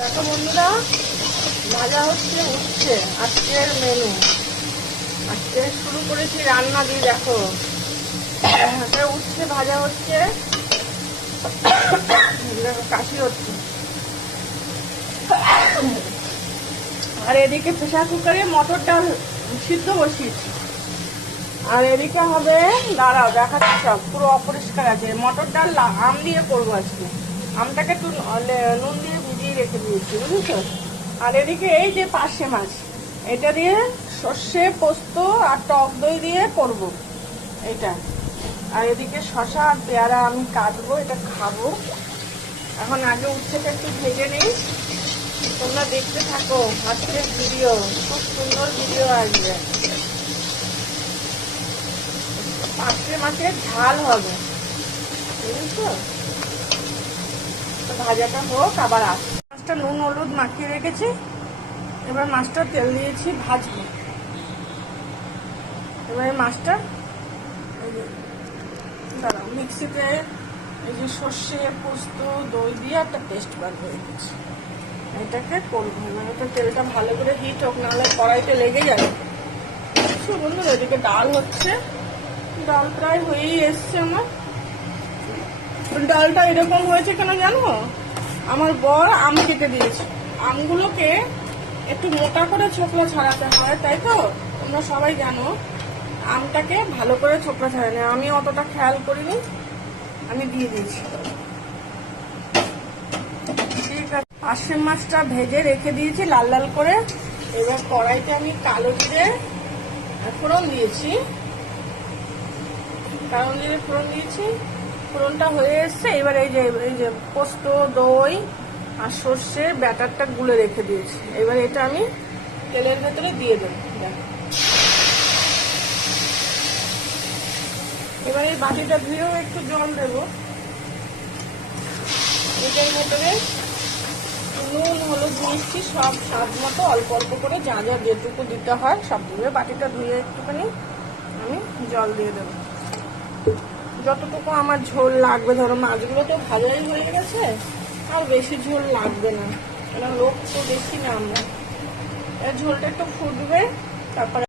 দেখো বন্ধুরা, ভাজা উঠছে আজকের মেনু। আজকে শুরু করেছি রান্না দিয়ে। দেখো উঠছে, ভাজা হচ্ছে, কাশি হচ্ছে। আর এদিকে প্রেসার কুকারে মটর ডাল সিদ্ধ বসিয়েছি। আর এদিকে হবে, দাঁড়াও দেখাচ্ছি, সব পুরো অপরিষ্কার আছে। মটর ডাল আম দিয়ে করবো আজকে। আমটাকে একটু নুন দিয়ে ভিজিয়ে রেখে দিয়েছি, বুঝেছো। আর এদিকে এই যে পার্শে মাছ, এটা দিয়ে সর্ষে পোস্ত আর টক দই দিয়ে করবো এটা। আর এদিকে শশা আর পেয়ারা আমি কাটবো, এটা খাবো। এখন আগে উচ্ছেটা একটু ভেজে নিই, তোমরা দেখতে থাকো আজকের ভিডিও। খুব সুন্দর ভিডিও আসবে। পার্শে মাছের ঝাল হবে, বুঝেছো। ভাজাটা হোক, আবার মাছটা নুন হলুদ মাখিয়ে রেখেছি। এবার মাছটা তেল দিয়েছি, ভাজবো। এবার মাছটা দাঁড়াও, মিক্সিতে এই যে সর্ষে পোস্ত দই দিয়ে একটা পেস্ট বার হয়ে গেছে, এটাকে করবো। মানে তো তেলটা ভালো করে হিট হোক, নাহলে কড়াইতে লেগে যাবে। বন্ধুরা, এদিকে ডাল হচ্ছে, ডাল প্রায় হয়েই এসছে আমার। ডালটা এরকম হয়েছে কেন জানো? আমার বর আম কেটে দিয়েছে। আমগুলোকে একটু মোটা করে ছোকলা ছাড়াতে হয়, তাই তো তোমরা সবাই জানো। আমটাকে ভালো করে ছোকলা ছাড়ানো, আমি অতটা খেয়াল করিনি, আমি দিয়ে দিয়েছি। ঠিক আছে, পার্শে মাছটা ভেজে রেখে দিয়েছি লাল লাল করে। এবার কড়াইতে আমি কালো জিরে ফোড়ন দিয়েছি, কালো জিরে ফোড়ন দিয়েছি। ফোড়নটা হয়ে এসছে। এবার এই যে পোস্ত দই আর সর্ষের ব্যাটারটা গুলে রেখে দিয়েছি। এবার এটা আমি তেলের ভেতরে দিয়ে দেবো। এবার এই বাটিটা ধুয়েও একটু জল দেবো। এটার ভেতরে নুন হলুদ মিষ্টি সব স্বাদ মতো অল্প অল্প করে যা যা যেটুকু দিতে হয় সব দিয়ে বাটিটা ধুয়ে একটুখানি আমি জল দিয়ে দেবো, যতটুকু আমার ঝোল লাগবে। ধরো মাছগুলো তো ভালোই হয়ে গেছে, আর বেশি ঝোল লাগবে না, কারণ লোক তো বেশি না আমরা। ঝোলটা একটু ফুটবে, তারপরে